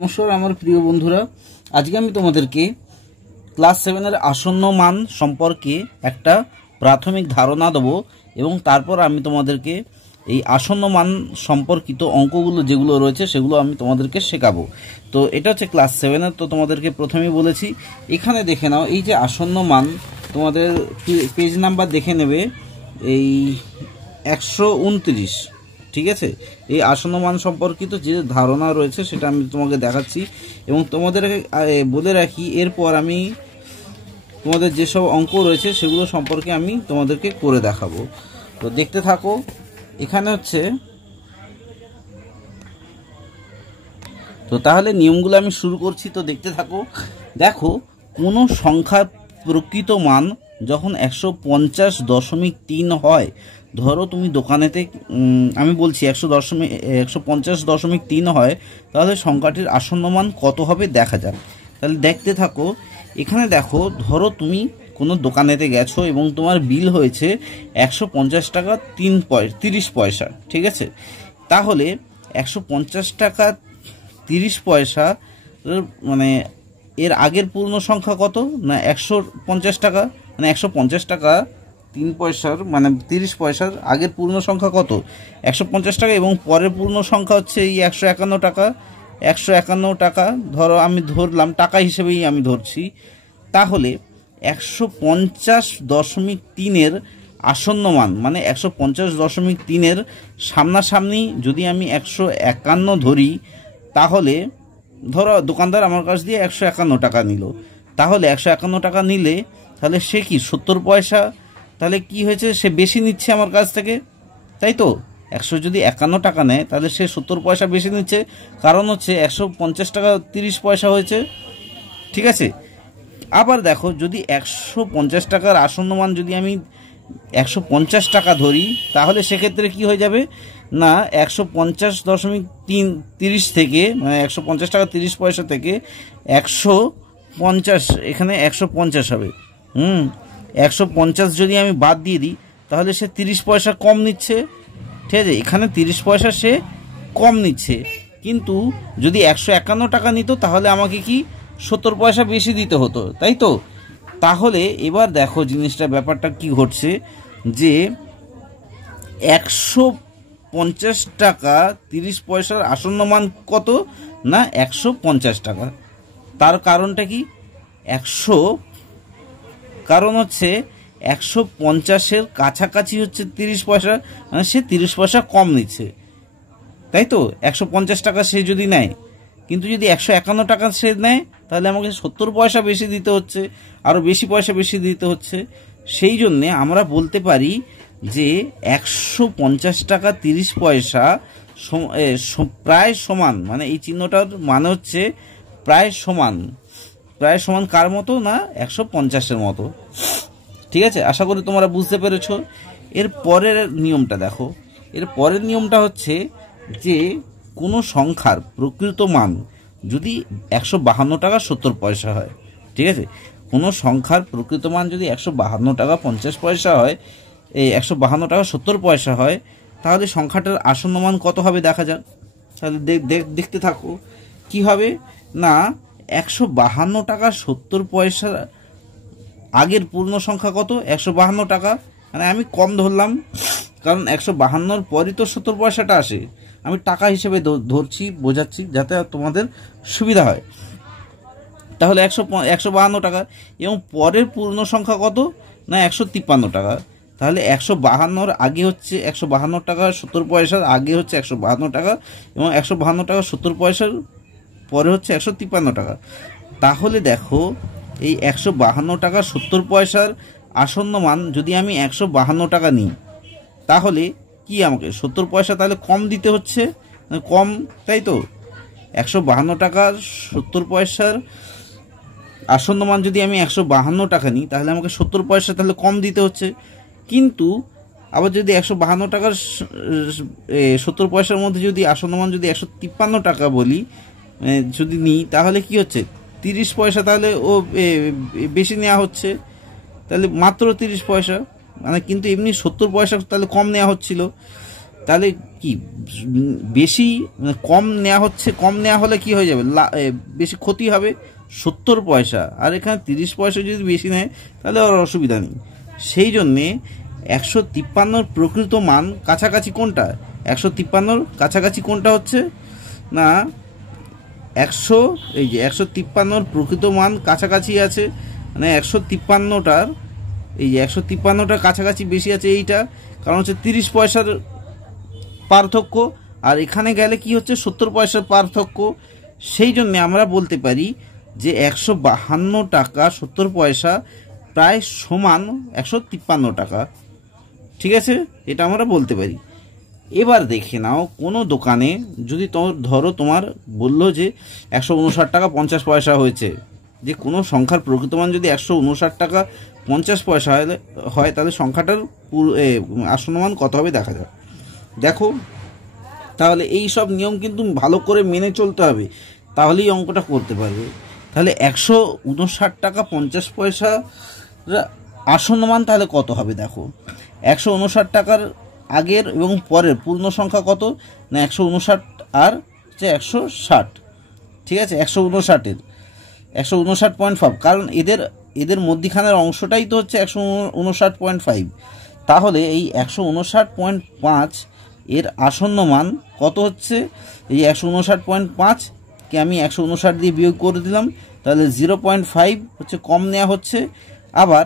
নমস্কার আমার প্রিয় বন্ধুরা, আজকে আমি তোমাদেরকে ক্লাস 7 আসন্ন মান সম্পর্কে একটা প্রাথমিক ধারণা দেব এবং তারপর আমি তোমাদেরকে এই আসন্ন মান সম্পর্কিত অঙ্কগুলো যেগুলো রয়েছে সেগুলো আমি তোমাদেরকে শেখাবো। তো এটা হচ্ছে ক্লাস 7। তো তোমাদেরকে প্রথমেই বলেছি, এখানে দেখে নাও এই যে আসন্ন মান, তোমাদের পেজ নাম্বার দেখে নেবে এই 129। ঠিক আছে, এই আসন্ন মান সম্পর্কিত যে ধারণা রয়েছে সেটা আমি তোমাকে দেখাচ্ছি এবং তোমাদের বলে রাখি, এরপর আমি তোমাদের যেসব অঙ্ক রয়েছে সেগুলো সম্পর্কে আমি তোমাদেরকে করে দেখাবো। তো দেখতে থাকো। এখানে হচ্ছে, তো তাহলে নিয়মগুলো আমি শুরু করছি। তো দেখতে থাকো। দেখো, কোনো সংখ্যার প্রকৃত মান যখন 150.3 হয়, ধরো তুমি দোকানেতে, আমি বলছি 150.3 হয়, তাহলে সংখ্যাটির আসন্ন মান কত হবে দেখা যাক। তাহলে দেখতে থাকো। এখানে দেখো, ধরো তুমি কোনো দোকানেতে গেছো এবং তোমার বিল হয়েছে 150 টাকা 30 পয়সা। ঠিক আছে, তাহলে 150 টাকা 30 পয়সা মানে এর আগের পূর্ণ সংখ্যা কত না 150 টাকা, মানে 150 টাকা 3 পয়সার মানে 30 পয়সার আগের পূর্ণ সংখ্যা কত 150 টাকা এবং পরের পূর্ণ সংখ্যা হচ্ছে এই 151 টাকা। 151 টাকা ধরো, আমি ধরলাম টাকা হিসেবেই আমি ধরছি। তাহলে 150.3 আসন্ন মান মানে 150.3 সামনাসামনি যদি আমি 151 ধরি, তাহলে ধরো দোকানদার আমার কাছ দিয়ে 151 টাকা নিল। তাহলে 151 টাকা নিলে তাহলে সে কি 70 পয়সা, তাহলে কি হয়েছে, সে বেশি নিচ্ছে আমার কাছ থেকে, তাই তো। 100 যদি 51 টাকা নেয় তাহলে সে 70 পয়সা বেশি নিচ্ছে, কারণ হচ্ছে 150 টাকা 30 পয়সা হয়েছে। ঠিক আছে, আবার দেখো, যদি 150 টাকার আসন্ন মান যদি আমি 150 টাকা ধরি, তাহলে সেক্ষেত্রে কি হয়ে যাবে না 150.30 থেকে মানে 150 টাকা 30 পয়সা থেকে 150, এখানে 150 হবে। 150 যদি আমি বাদ দিয়ে দিই তাহলে সে 30 পয়সা কম নিচ্ছে। ঠিক আছে, এখানে 30 পয়সা সে কম নিচ্ছে, কিন্তু যদি 151 টাকা নিত তাহলে আমাকে কি 70 পয়সা বেশি দিতে হতো, তাই তো। তাহলে এবার দেখো জিনিসটা, ব্যাপারটা কি ঘটছে যে 150 টাকা 30 পয়সার আসন্ন মান কত না 150 টাকা। তার কারণটা কি, কারণ হচ্ছে 150-এর কাছাকাছি হচ্ছে 30 পয়সা, মানে সে 30 পয়সা কম নিচ্ছে, তাই তো। 150 টাকা সে যদি নেয়, কিন্তু যদি 151 টাকা সে নেয় তাহলে আমাকে 70 পয়সা বেশি দিতে হচ্ছে, আরও বেশি পয়সা বেশি দিতে হচ্ছে। সেই জন্যে আমরা বলতে পারি যে 150 টাকা 30 পয়সা প্রায় সমান, মানে এই চিহ্নটার মানে হচ্ছে প্রায় সমান। প্রায় সমান কার মতো না 150-এর মতো। ঠিক আছে, আশা করি তোমরা বুঝতে পেরেছো। এর পরের নিয়মটা দেখো। এর পরের নিয়মটা হচ্ছে যে কোনো সংখ্যার প্রকৃত মান যদি 152 টাকা 70 পয়সা হয়, ঠিক আছে, কোনো সংখ্যার প্রকৃত মান যদি 152 টাকা 50 পয়সা হয়, এই 152 টাকা 70 পয়সা হয়, তাহলে সংখ্যাটার আসন্ন মান কত হবে দেখা যাক। তাহলে দেখতে থাকো কি হবে না 152 টাকা 70 পয়সা আগের পূর্ণ সংখ্যা কত 152 টাকা, মানে আমি কম ধরলাম কারণ 152-র পরই তো 70 পয়সাটা আসে। আমি টাকা হিসেবে ধরছি, বোঝাচ্ছি যাতে তোমাদের সুবিধা হয়। তাহলে 152 টাকা এবং পরের পূর্ণ সংখ্যা কত না 153 টাকা। তাহলে 152-র আগে হচ্ছে 152 টাকা 70 পয়সার আগে হচ্ছে 152 টাকা এবং 152 টাকা 70 পয়সার পরে হচ্ছে 153 টাকা। তাহলে দেখো, এই 152 টাকা 70 পয়সার আসন্ন মান যদি আমি 152 টাকা নিই, তাহলে কি আমাকে 70 পয়সা তাহলে কম দিতে হচ্ছে, কম, তাই তো। 152 টাকা 70 পয়সার আসন্ন মান যদি আমি 152 টাকা নিই তাহলে আমাকে 70 পয়সা তাহলে কম দিতে হচ্ছে। কিন্তু আবার যদি 152 টাকার 70 পয়সার মধ্যে যদি আসন্ন মান যদি 153 টাকা বলি যদি নিই, তাহলে কি হচ্ছে 30 পয়সা তাহলে ও বেশি নেওয়া হচ্ছে, তাহলে মাত্র 30 পয়সা, মানে কিন্তু এমনি 70 পয়সা তাহলে কম নেওয়া হচ্ছিল। তাহলে কি বেশি কম নেওয়া হচ্ছে, কম নেওয়া হলে কি হয়ে যাবে, বেশি ক্ষতি হবে 70 পয়সা, আর এখানে 30 পয়সা যদি বেশি নেয় তাহলে আর অসুবিধা নেই। সেই জন্যে 153 প্রকৃত মান কাছাকাছি কোনটা, 153 কাছাকাছি কোনটা হচ্ছে না 100, এই যে 153 প্রকৃত মান কাছাকাছি আছে, মানে 153টার এই যে 153টার কাছাকাছি বেশি আছে এইটা, কারণ হচ্ছে 30 পয়সার পার্থক্য, আর এখানে গেলে কি হচ্ছে 70 পয়সার পার্থক্য। সেই জন্য আমরা বলতে পারি যে 152 টাকা 70 পয়সা প্রায় সমান 153 টাকা, ঠিক আছে, এটা আমরা বলতে পারি। এবার দেখে নাও কোনো দোকানে যদি ধরো তোমার বললো যে 159 টাকা 50 পয়সা হয়েছে, যে কোনো সংখ্যার প্রকৃত মান যদি 159 টাকা 50 পয়সা হয় তাহলে সংখ্যাটার আসন্ন মান কত হবে দেখা যাক। দেখো তাহলে এই সব নিয়ম কিন্তু ভালো করে মেনে চলতে হবে, তাহলেই অঙ্কটা করতে পারবে। তাহলে 159 টাকা 50 পয়সা আসন্ন মান তাহলে কত হবে দেখো, 159 টাকার আগের এবং পরের পূর্ণ সংখ্যা কত না 159 আর হচ্ছে 160, ঠিক আছে, 159-এর 159.5, কারণ এদের মধ্যখানের অংশটাই তো হচ্ছে 159.5, তাহলে এই 159.5 এর আসন্ন মান কত হচ্ছে, এই 159.5 কে আমি 159 দিয়ে বিয়োগ করে দিলাম, তাহলে 0.5 হচ্ছে কম নেওয়া হচ্ছে। আবার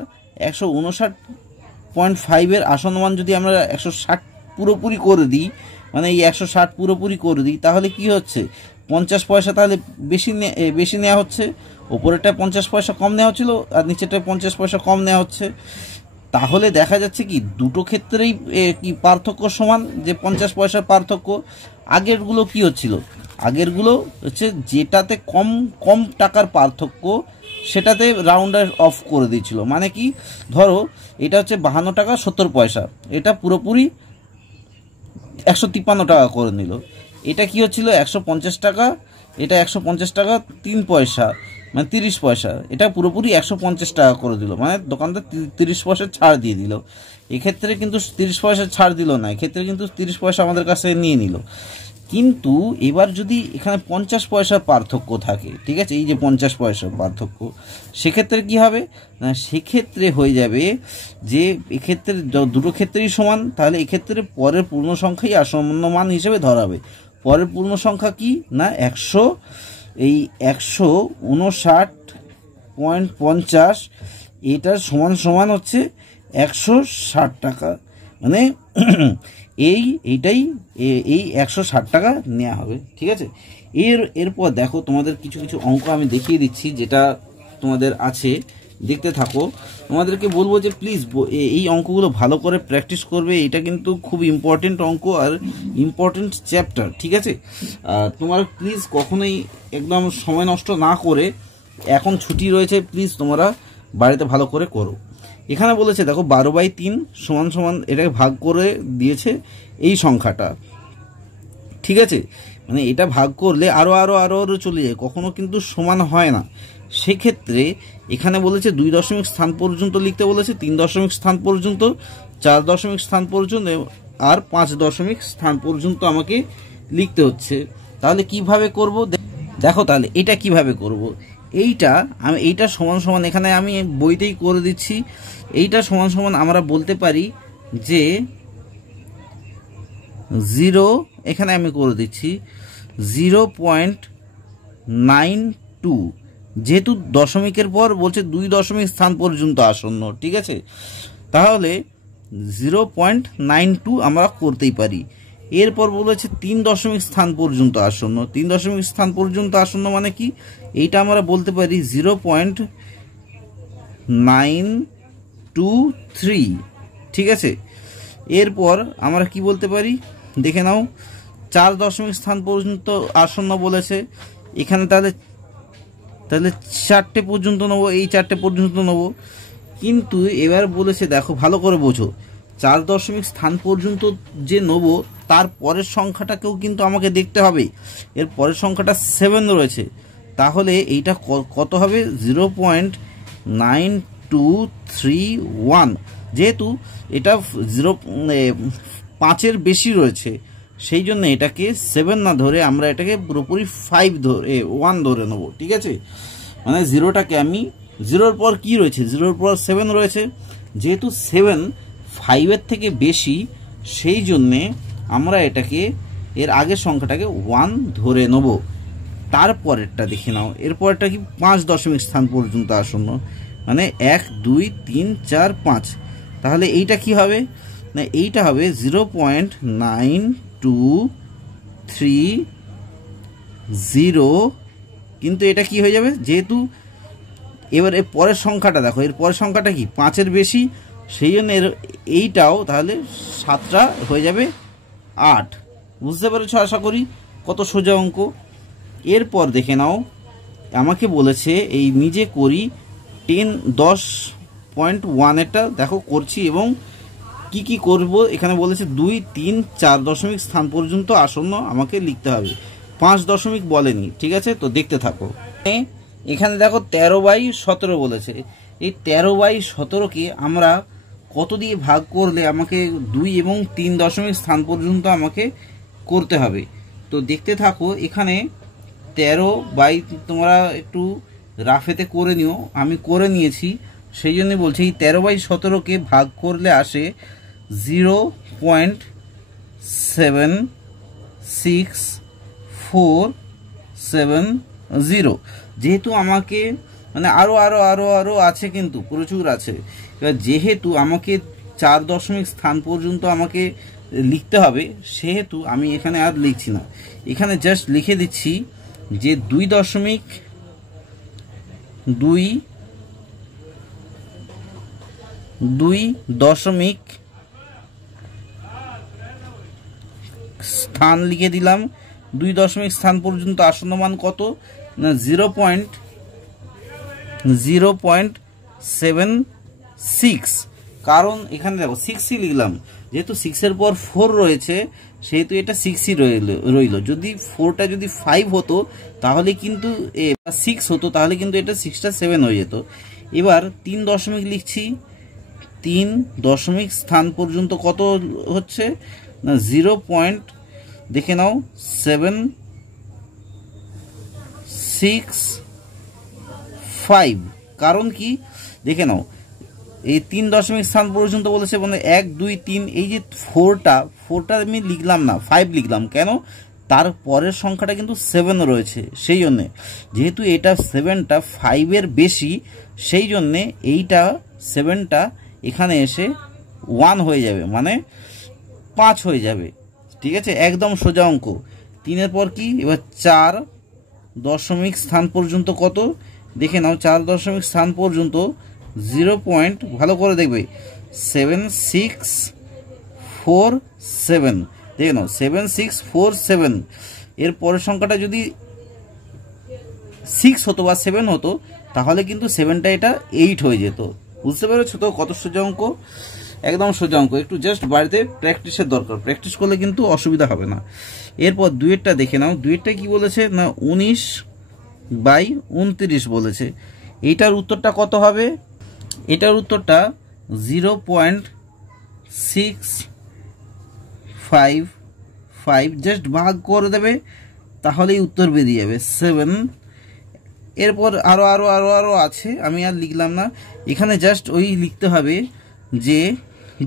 159.5 এর আসন্ন মান যদি আমরা 160 পুরোপুরি করে দিই, মানে এই 160 পুরোপুরি করে দিই, তাহলে কি হচ্ছে 50 পয়সা তাহলে বেশি নেওয়া হচ্ছে, ওপরেরটায় 50 পয়সা কম নেওয়া হচ্ছিল আর নিচেরটায় 50 পয়সা কম নেওয়া হচ্ছে। তাহলে দেখা যাচ্ছে কি দুটো ক্ষেত্রেই কি পার্থক্য সমান, যে 50 পয়সার পার্থক্য। আগেরগুলো কি হচ্ছিল, আগেরগুলো হচ্ছে যেটাতে কম কম টাকার পার্থক্য সেটাতে রাউন্ডার অফ করে দিয়েছিল, মানে কি ধরো এটা হচ্ছে 52 টাকা 70 পয়সা, এটা পুরোপুরি 153 টাকা করে নিল। এটা কি হচ্ছিল 150 টাকা, এটা 150 টাকা 3 পয়সা মানে 30 পয়সা, এটা পুরোপুরি 150 টাকা করে দিল, মানে দোকানদার 30 পয়সা ছাড় দিয়ে দিল। এক্ষেত্রে কিন্তু 30 পয়সা ছাড় দিল না, এক্ষেত্রে কিন্তু 30 পয়সা আমাদের কাছে নিয়ে নিল। কিন্তু এবার যদি এখানে 50 পয়সার পার্থক্য থাকে, ঠিক আছে, এই যে 50 পয়সার পার্থক্য, সেক্ষেত্রে কি হবে না, সেক্ষেত্রে হয়ে যাবে যে এক্ষেত্রে দুটো ক্ষেত্রেই সমান, তাহলে এক্ষেত্রে পরের পূর্ণ সংখ্যাই আসন্ন মান হিসেবে ধরাবে। পরের পূর্ণ সংখ্যা কি না 159.50, এটার সমান সমান হচ্ছে 160 টাকা, মানে এইটাই এই 160 টাকা নেওয়া হবে, ঠিক আছে। এরপর দেখো তোমাদের কিছু কিছু অঙ্ক আমি দেখিয়ে দিচ্ছি যেটা তোমাদের আছে, দেখতে থাকো। তোমাদেরকে বলবো যে প্লিজ এই অঙ্কগুলো ভালো করে প্র্যাকটিস করবে, এটা কিন্তু খুব ইম্পর্টেন্ট অঙ্ক আর ইম্পর্টেন্ট চ্যাপ্টার, ঠিক আছে। তোমরা প্লিজ কখনোই একদম সময় নষ্ট না করে, এখন ছুটি রয়েছে, প্লিজ তোমরা বাড়িতে ভালো করে করো। এখানে বলেছে দেখো 12/3 সমান সমান, এটাকে ভাগ করে দিয়েছে এই সংখ্যাটা, ঠিক আছে, মানে এটা ভাগ করলে আরো আরো আরো আরো চলে যায়, কখনো কিন্তু সমান হয় না। সেক্ষেত্রে এখানে বলেছে 2 দশমিক স্থান পর্যন্ত লিখতে বলেছে, 3 দশমিক স্থান পর্যন্ত, 4 দশমিক স্থান পর্যন্ত আর 5 দশমিক স্থান পর্যন্ত আমাকে লিখতে হচ্ছে। তাহলে কিভাবে করব দেখো, তাহলে এটা কিভাবে করব, এইটা সমান সমান, এখানে আমি বইতেই করে দিচ্ছি, এইটা সমান সমান আমরা বলতে পারি যে 0, এখানে আমি করে দিচ্ছি 0.92, যেহেতু দশমিকের পর বলছে 2 দশমিক স্থান পর্যন্ত আসন্ন, ঠিক আছে, তাহলে 0.92 আমরা করতেই পারি। এরপর বলেছে 3 দশমিক স্থান পর্যন্ত আসন্ন, 3 দশমিক স্থান পর্যন্ত আসন্ন মানে কি, এইটা আমরা বলতে পারি 0.923, ঠিক আছে। এরপর আমরা কি বলতে পারি দেখে নাও, 4 দশমিক স্থান পর্যন্ত আসন্ন বলেছে, এখানে তাহলে 4টে পর্যন্ত নেবো, এই 4টে পর্যন্ত নেবো। কিন্তু এবার বলেছে দেখো ভালো করে বোঝো, 4 দশমিক স্থান পর্যন্ত যে নেবো তার পরের সংখ্যাটাকেও কিন্তু আমাকে দেখতে হবে, এর পরের সংখ্যাটা 7 রয়েছে, তাহলে এইটা কত হবে 0.9231, যেহেতু এটা 5-এর বেশি রয়েছে, সেই জন্য এটাকে 7 না ধরে আমরা এটাকে পুরোপুরি 5 ধরে 1 ধরে নেব। ঠিক আছে, মানে জিরোটাকে আমি, জিরোর পর কি রয়েছে, জিরোর পর 7 রয়েছে, যেহেতু 7 5-এর থেকে বেশি, সেই জন্যে আমরা এটাকে এর আগের সংখ্যাটাকে 1 ধরে নেব। তারপরেরটা দেখে নাও, এরপরটা কি 5 দশমিক স্থান পর্যন্ত আসন্ন, মানে 1 2 3 4 5। তাহলে এইটা কি হবে না, এইটা হবে 0.9230, কিন্তু এটা কি হয়ে যাবে, যেহেতু এবার এর পরের সংখ্যাটা দেখো, এর পরের সংখ্যাটা কি 5-এর বেশি, সেই জন্য এর এইটাও তাহলে 7টা হয়ে যাবে 8। বুঝতে পেরেছো আশা করি, কত সোজা অঙ্ক। এরপর দেখে নাও, আমাকে বলেছে এই নিজে করি 10.1-এরটা দেখো করছি, এবং কি কি করব এখানে বলেছে 2 3 4 দশমিক স্থান পর্যন্ত আসন্ন আমাকে লিখতে হবে, 5 দশমিক বলেনি। ঠিক আছে, তো দেখতে থাকো। এখানে দেখো 13/17 বলেছে, এই 13/17কে আমরা কত দিয়ে ভাগ করলে আমাকে 2 এবং 3 দশমিক স্থান পর্যন্ত আমাকে করতে হবে। তো দেখতে থাকো, এখানে 13 তোমরা একটু রাফেতে করে নিও, আমি করে নিয়েছি, সেই জন্য বলছি এই 13/17কে ভাগ করলে আসে 0.7640। যেহেতু আমাকে মানে আরও আছে, কিন্তু প্রচুর আছে। এবার যেহেতু আমাকে 4 দশমিক স্থান পর্যন্ত আমাকে লিখতে হবে, সেহেতু আমি এখানে আর লিখছি না, এখানে জাস্ট লিখে দিচ্ছি যে 2 দশমিক স্থান লিখে দিলাম, 2 দশমিক স্থান পর্যন্ত আসন্ন মান কত না 0.76। কারণ এখানে দেখো 6ই লিখলাম, যেহেতু 6-এর পর 4 রয়েছে, সেহেতু এটা 6ই রইল। যদি 4টা যদি 5 হতো তাহলে কিন্তু 6 হতো, তাহলে কিন্তু এটা 6টা 7 হয়ে যেত। এবার 3 দশমিক লিখছি, 3 দশমিক স্থান পর্যন্ত কত হচ্ছে না 0. দেখে নাও 765। কারণ কি দেখে নাও, এই 3 দশমিক স্থান পর্যন্ত বলেছে, মানে 1 2 3, এই যে 4টা আমি লিখলাম না, 5 লিখলাম কেন, তার পরের সংখ্যাটা কিন্তু 7 রয়েছে, সেই জন্যে যেহেতু এটা 7টা 5-এর বেশি, সেই জন্যে এইটা 7টা এখানে এসে 1 হয়ে যাবে, মানে 5 হয়ে যাবে। ঠিক আছে, একদম সোজা অঙ্ক। 3-এর পর কি, এবার 4 দশমিক স্থান পর্যন্ত কত দেখে নাও, 4 দশমিক স্থান পর্যন্ত 0. ভালো করে দেখবে 7647, দেখে নাও 7647। এর পরের সংখ্যাটা যদি 6 হতো বা 7 হতো, তাহলে কিন্তু 7টা এটা 8 হয়ে যেত। বুঝতে পেরেছো তো কত সোজা অঙ্ক, একদম সোজা অঙ্ক। একটু জাস্ট বাড়িতে প্র্যাকটিসের দরকার, প্র্যাকটিস করলে কিন্তু অসুবিধা হবে না। এরপর 2-এরটা দেখে নাও, 2-এরটা কি বলেছে না 19/29 বলেছে। এইটার উত্তরটা কত হবে, এটার উত্তরটা 0.655, জাস্ট ভাগ করে দেবে, তাহলেই উত্তর বেরিয়ে যাবে 7। এরপর আরও আছে, আমি আর লিখলাম না, এখানে জাস্ট ওই লিখতে হবে যে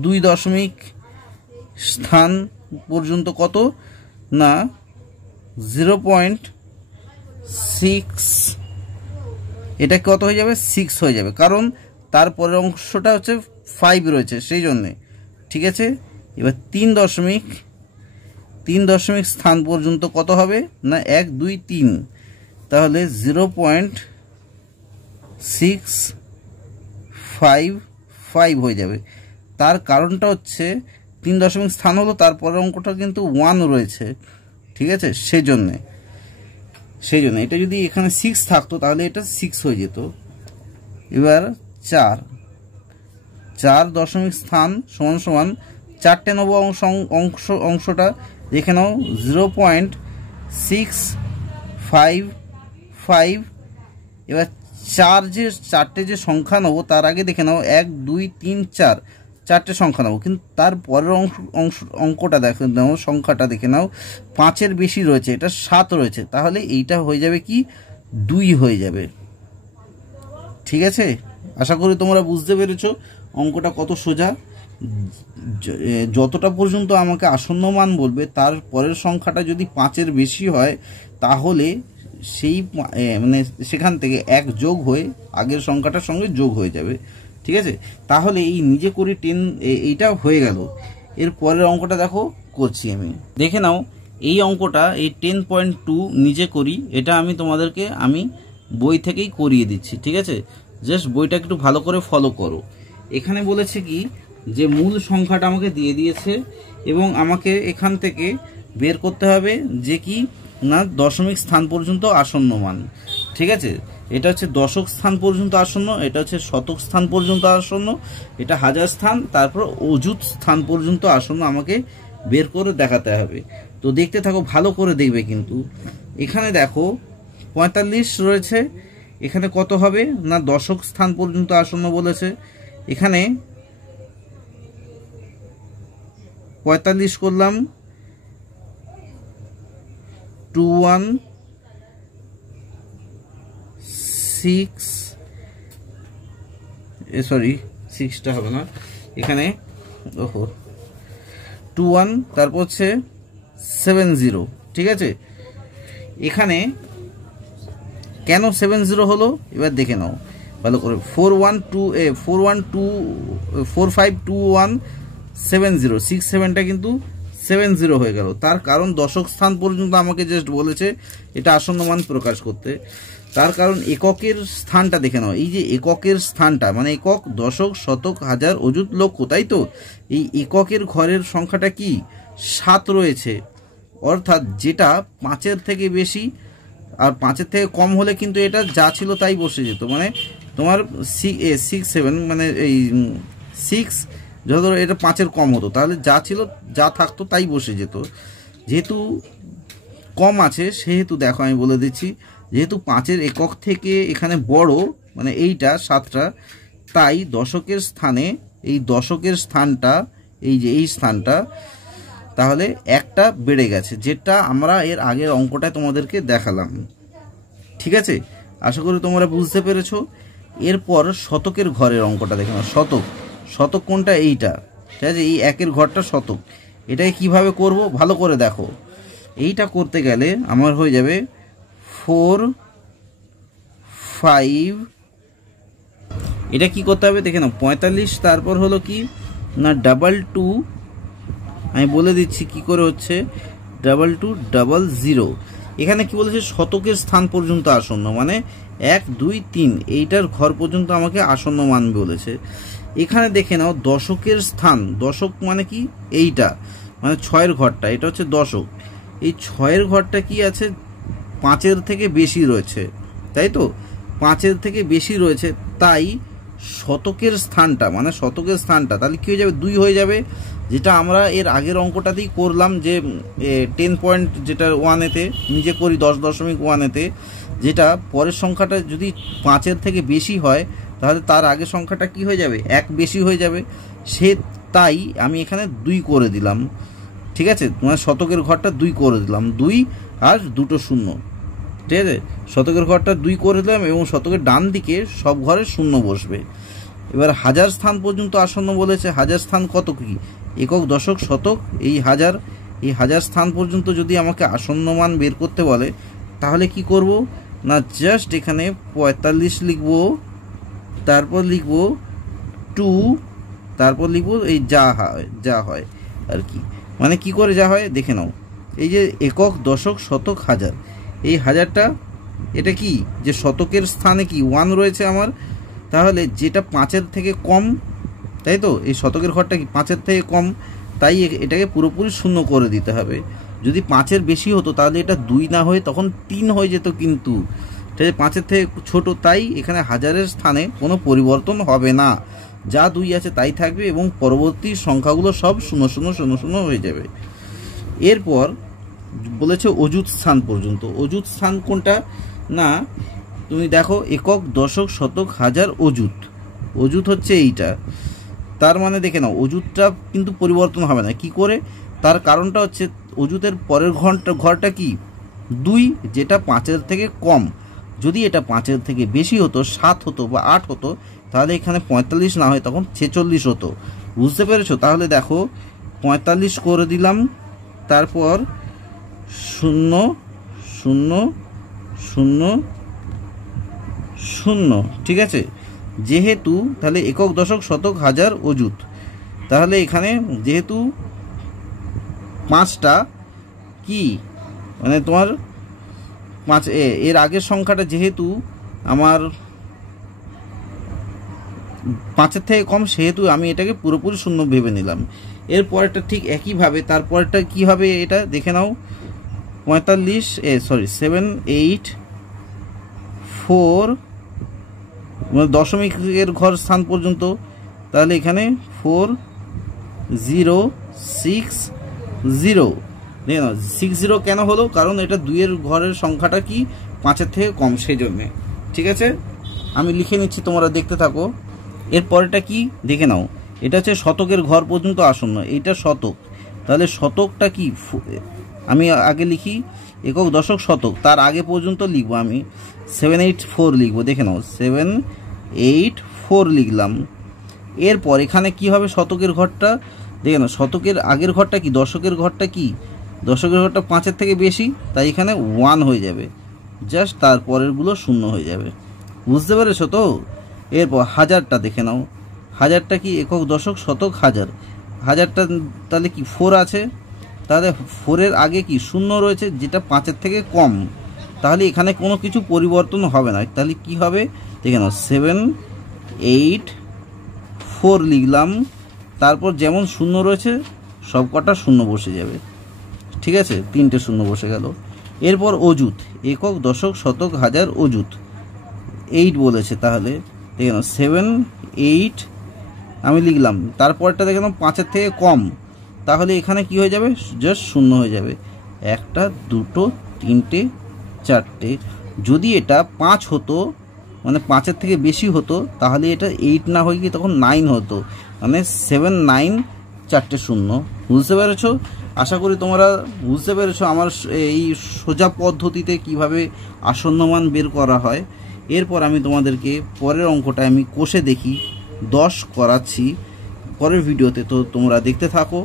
2 দশমিক স্থান পর্যন্ত কত না 0.6, এটা কত হয়ে যাবে 6 হয়ে যাবে, কারণ তারপরের অংশটা হচ্ছে 5 রয়েছে, সেই জন্যে। ঠিক আছে, এবার 3 দশমিক স্থান পর্যন্ত কত হবে না 1 2 3, তাহলে 0.655 হয়ে যাবে। তার কারণটা হচ্ছে 3 দশমিক স্থান হলো, তারপরের অঙ্কটা কিন্তু 1 রয়েছে। ঠিক আছে, সেই জন্য এটা যদি এখানে 6 থাকতো তাহলে এটা 6 হয়ে যেত। এবার 4 দশমিক স্থান সমান 4টে নেব অংশটা দেখে নাও 0.655। এবার 4টে যে সংখ্যা নেবো, তার আগে দেখে নাও 1 2 3 4, 4টে সংখ্যা নেবো, কিন্তু তার পরের অঙ্কটা দেখে নাও, সংখ্যাটা দেখে নাও, 5-এর বেশি রয়েছে, এটা 7 রয়েছে, তাহলে এইটা হয়ে যাবে কি 2 হয়ে যাবে। ঠিক আছে, আশা করি তোমরা বুঝতে পেরেছো অঙ্কটা কত সোজা। যতটা পর্যন্ত আমাকে আসন্ন মান বলবে তার পরের সংখ্যাটা যদি 5-এর বেশি হয় তাহলে সেই মানে সেখান থেকে 1 যোগ হয়ে আগের সংখ্যাটার সঙ্গে যোগ হয়ে যাবে। ঠিক আছে, তাহলে এই নিজে করি 10 এইটা হয়ে গেল। এর পরের অঙ্কটা দেখো করছি আমি, দেখে নাও। এই অঙ্কটা এই 10.2 নিজে করি, এটা আমি তোমাদেরকে আমি বই থেকেই করিয়ে দিচ্ছি। ঠিক আছে, জাস্ট বইটা একটু ভালো করে ফলো করো। এখানে বলেছে কি যে মূল সংখ্যাটা আমাকে দিয়ে দিয়েছে এবং আমাকে এখান থেকে বের করতে হবে যে কি না দশমিক স্থান পর্যন্ত আসন্ন মান। ঠিক আছে, এটা হচ্ছে দশক স্থান পর্যন্ত আসন্ন, এটা হচ্ছে শতক স্থান পর্যন্ত আসন্ন, এটা হাজার স্থান, তারপর অযুত স্থান পর্যন্ত আসন্ন আমাকে বের করে দেখাতে হবে। তো দেখতে থাকো, ভালো করে দেখবে কিন্তু। এখানে দেখো 45 রয়েছে, এখানে কত হবে না দশক স্থান পর্যন্ত আসন্ন বলেছে। এখানে 45 করলাম 2 1 6 সরি 6টা হবে না, এখানে ওহো 2 1 তারপর হচ্ছে 70। ঠিক আছে, এখানে কেন 70 হলো এবার দেখে নাও ভালো করে। 452170 67টা কিন্তু 70 হয়ে গেল। তার কারণ দশক স্থান পর্যন্ত আমাকে জাস্ট বলেছে এটা আসন্ন মান প্রকাশ করতে। তার কারণ এককের স্থানটা দেখে নাও, এই যে এককের স্থানটা মানে একক, দশক, শতক, হাজার, অযুত, লক্ষ, তাই তো। এই এককের ঘরের সংখ্যাটা কি 7 রয়েছে, অর্থাৎ যেটা 5-এর থেকে বেশি আর 5-এর থেকে কম হলে কিন্তু এটা যা ছিল তাই বসে যেত। মানে তোমার 6 7 মানে এই 6 যত এটা 5-এর কম হতো তাহলে যা ছিল যা থাকতো তাই বসে যেত। যেহেতু কম আছে সেহেতু দেখো আমি বলে দিচ্ছি, যেহেতু 5-এর একক থেকে এখানে বড় মানে এইটা 7টা, তাই দশকের স্থানে এই দশকের স্থানটা এই যে এই স্থানটা তাহলে একটা বেড়ে গেছে, যেটা আমরা এর আগের অঙ্কটায় তোমাদেরকে দেখালাম। ঠিক আছে, আশা করি তোমরা বুঝতে পেরেছো। এরপর শতকের ঘরের অঙ্কটা দেখে নাও। শতক কোনটা এইটা, ঠিক আছে, এই একের ঘরটা শতক। এটাই কিভাবে করব ভালো করে দেখো। এইটা করতে গেলে আমার হয়ে যাবে 4 5, এটা কি করতে হবে দেখে নাও 45, তারপর হলো কি না 22, আমি বলে দিচ্ছি কি করে হচ্ছে 2200। এখানে কি বলেছে শতকের স্থান পর্যন্ত আসন্ন মানে 1 2 3 এইটার ঘর পর্যন্ত আমাকে আসন্ন মান বলেছে। এখানে দেখে নাও দশকের স্থান, দশক মানে কি এইটা মানে 6-এর ঘরটা, এটা হচ্ছে দশক। এই 6-এর ঘরটা কি আছে 5-এর থেকে বেশি রয়েছে, তাই তো 5-এর থেকে বেশি রয়েছে, তাই শতকের স্থানটা মানে শতকের স্থানটা তাহলে কি হয়ে যাবে 2 হয়ে যাবে, যেটা আমরা এর আগের অঙ্কটাতেই করলাম যে 10 পয়েন্ট যেটা 1-এতে নিজে করি 10.1-এতে, যেটা পরের সংখ্যাটা যদি 5-এর থেকে বেশি হয় তাহলে তার আগের সংখ্যাটা কি হয়ে যাবে 1 বেশি হয়ে যাবে। সে তাই আমি এখানে 2 করে দিলাম। ঠিক আছে, মানে শতকের ঘরটা 2 করে দিলাম, 2 আর 2টো শূন্য। ঠিক আছে, শতকের ঘরটা 2 করে দিলাম এবং শতকের ডান দিকে সব ঘরে শূন্য বসবে। এবার হাজার স্থান পর্যন্ত আসন্ন বলেছে, হাজার স্থান কত কি একক, দশক, শতক, এই হাজার স্থান পর্যন্ত যদি আমাকে আসন্ন মান বের করতে বলে তাহলে কি করব না জাস্ট এখানে 45 লিখব, তারপর লিখব 2, তারপর লিখব এই যা হয় আর কি, মানে কি করে যা হয় দেখে নাও। এই যে একক, দশক, শতক, হাজার, এই হাজারটা এটা কি যে শতকের স্থানে কি 1 রয়েছে আমার, তাহলে যেটা 5-এর থেকে কম, তাই তো এই শতকের ঘরটা কি 5-এর থেকে কম, তাই এটাকে পুরোপুরি শূন্য করে দিতে হবে। যদি 5-এর বেশি হতো তাহলে এটা 2 না হয়ে তখন 3 হয়ে যেত, কিন্তু 5-এর থেকে ছোট, তাই এখানে হাজারের স্থানে কোনো পরিবর্তন হবে না, যা 2 আছে তাই থাকবে এবং পরবর্তী সংখ্যাগুলো সব 0 0 0 0 হয়ে যাবে। এরপর বলেছে অযুত স্থান পর্যন্ত। অযুত স্থান কোনটা না তুমি দেখো একক, দশক, শতক, হাজার, অযুত হচ্ছে এইটা। তার মানে দেখে নাও অজুতটা কিন্তু পরিবর্তন হবে না। কি করে? তার কারণটা হচ্ছে অজুতের পরের ঘরটা কি 2, যেটা 5-এর থেকে কম। যদি এটা 5-এর থেকে বেশি হতো, 7 হতো বা 8 হতো, তাহলে এখানে 45 না হয় তখন 46 হতো। বুঝতে পেরেছো? তাহলে দেখো 45 করে দিলাম, তারপর 0 0 0 0, ঠিক আছে। যেহেতু তাহলে একক, দশক, শতক, হাজার, অযুত, তাহলে এখানে যেহেতু 5টা কি মানে তোমার 5 এর আগের সংখ্যাটা যেহেতু আমার 5-এর থেকে কম, সেহেতু আমি এটাকে পুরোপুরি 0 ভেবে নিলাম। এর পরেরটা ঠিক একইভাবে, তারপরেরটা কি হবে এটা দেখে নাও। 7, 8, 4 মানে দশমিকের ঘর স্থান পর্যন্ত, তাহলে এখানে 4 0 6 0। দেখে নাও 60 কেন হলো? কারণ এটা 2-এর ঘরের সংখ্যাটা কি 5-এর থেকে কম, সেই জন্যে। ঠিক আছে, আমি লিখে নিচ্ছি, তোমরা দেখতে থাকো। এরপরেটা কি দেখে নাও। এটা হচ্ছে শতকের ঘর পর্যন্ত আসন্ন, এইটা শতক। তাহলে শতকটা কি আমি আগে লিখি, একক, দশক, শতক, তার আগে পর্যন্ত লিখবো আমি 7 8 4 লিখবো। দেখে নাও 7 8 4 লিখলাম। এরপর এখানে কি হবে? শতকের ঘরটা দেখে নাও, শতকের আগের ঘরটা কি, দশকের ঘরটা কি, দশকের ঘরটা 5-এর থেকে বেশি, তাই এখানে 1 হয়ে যাবে, জাস্ট তারপরেরগুলো 0 হয়ে যাবে। বুঝতে পেরেছো তো? এরপর হাজারটা দেখে নাও, হাজারটা কি, একক, দশক, শতক, হাজার। হাজারটা তাহলে কি 4 আছে, তাহলে 4-এর আগে কি 0 রয়েছে, যেটা 5-এর থেকে কম, তাহলে এখানে কোনো কিছু পরিবর্তন হবে না। তাহলে কি হবে দেখে নাও 7 8 4 লিখলাম, তারপর যেমন 0 রয়েছে সব কটা 0 বসে যাবে। ঠিক আছে, 3টে 0 বসে গেল। এরপর অযুত, একক, দশক, শতক, হাজার, অযুত 8 বলেছে, তাহলে দেখে নাও 7 8 আমি লিখলাম, তারপরটা দেখে নাও 5-এর থেকে কম, তাহলে এখানে কি হয়ে যাবে, জাস্ট 0 হয়ে যাবে। 1টা 2টো 3টে 4টে। যদি এটা 5 হতো, মানে 5-এর থেকে বেশি হতো, তাহলে এটা 8 না হয়ে কি তখন 9 হতো, মানে 7 9 4টে 0। বুঝতে পেরেছো? আশা করি তোমরা বুঝতে পেরেছো আমার এই সোজা পদ্ধতিতে কিভাবে আসন্ন মান বের করা হয়। এরপর আমি তোমাদেরকে পরের অঙ্কটা আমি কষে দেখি, 10 করাচ্ছি পরের ভিডিওতে, তো তোমরা দেখতে থাকো।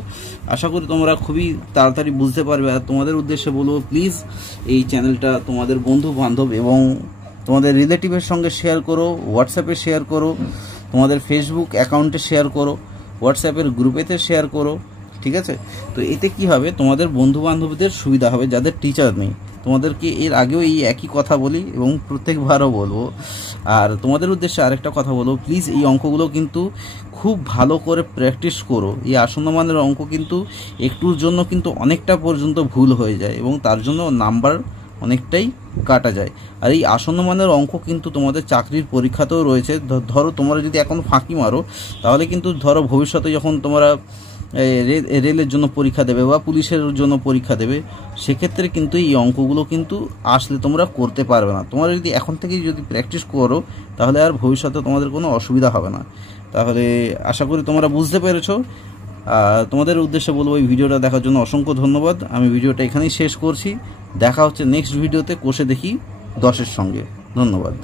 আশা করি তোমরা খুবই তাড়াতাড়ি বুঝতে পারবে। আর তোমাদের উদ্দেশ্যে বলবো, প্লিজ এই চ্যানেলটা তোমাদের বন্ধু বান্ধব এবং তোমাদের রিলেটিভের সঙ্গে শেয়ার করো, হোয়াটসঅ্যাপে শেয়ার করো, তোমাদের ফেসবুক অ্যাকাউন্টে শেয়ার করো, হোয়াটসঅ্যাপের গ্রুপেতে শেয়ার করো। ঠিক আছে, তো এতে কি হবে, তোমাদের বন্ধু বান্ধবদের সুবিধা হবে যাদের টিচার নেই। তোমাদেরকে এর আগেও এই একই কথা বলি এবং প্রত্যেকবারও বলবো। আর তোমাদের উদ্দেশ্যে আরেকটা কথা বলবো, প্লিজ এই অঙ্কগুলো কিন্তু খুব ভালো করে প্র্যাকটিস করো। এই আসন্ন মানের অঙ্ক কিন্তু একটুর জন্য কিন্তু অনেকটা পর্যন্ত ভুল হয়ে যায় এবং তার জন্য নাম্বার অনেকটাই কাটা যায়। আর এই আসন্ন মানের অঙ্ক কিন্তু তোমাদের চাকরির পরীক্ষাতেও রয়েছে। ধরো তোমরা যদি এখন ফাঁকি মারো, তাহলে কিন্তু ধরো ভবিষ্যতে যখন তোমরা রেলের জন্য পরীক্ষা দেবে বা পুলিশের জন্য পরীক্ষা দেবে, সেক্ষেত্রে কিন্তু এই অঙ্কগুলো কিন্তু আসলে তোমরা করতে পারবে না। তোমরা যদি এখন থেকেই যদি প্র্যাকটিস করো, তাহলে আর ভবিষ্যতে তোমাদের কোনো অসুবিধা হবে না। তাহলে আশা করি তোমরা বুঝতে পেরেছো। তোমাদের উদ্দেশ্যে বলবো, এই ভিডিওটা দেখার জন্য অসংখ্য ধন্যবাদ। আমি ভিডিওটা এখানেই শেষ করছি। দেখা হচ্ছে নেক্সট ভিডিওতে, কষে দেখি 10-এর সঙ্গে। ধন্যবাদ।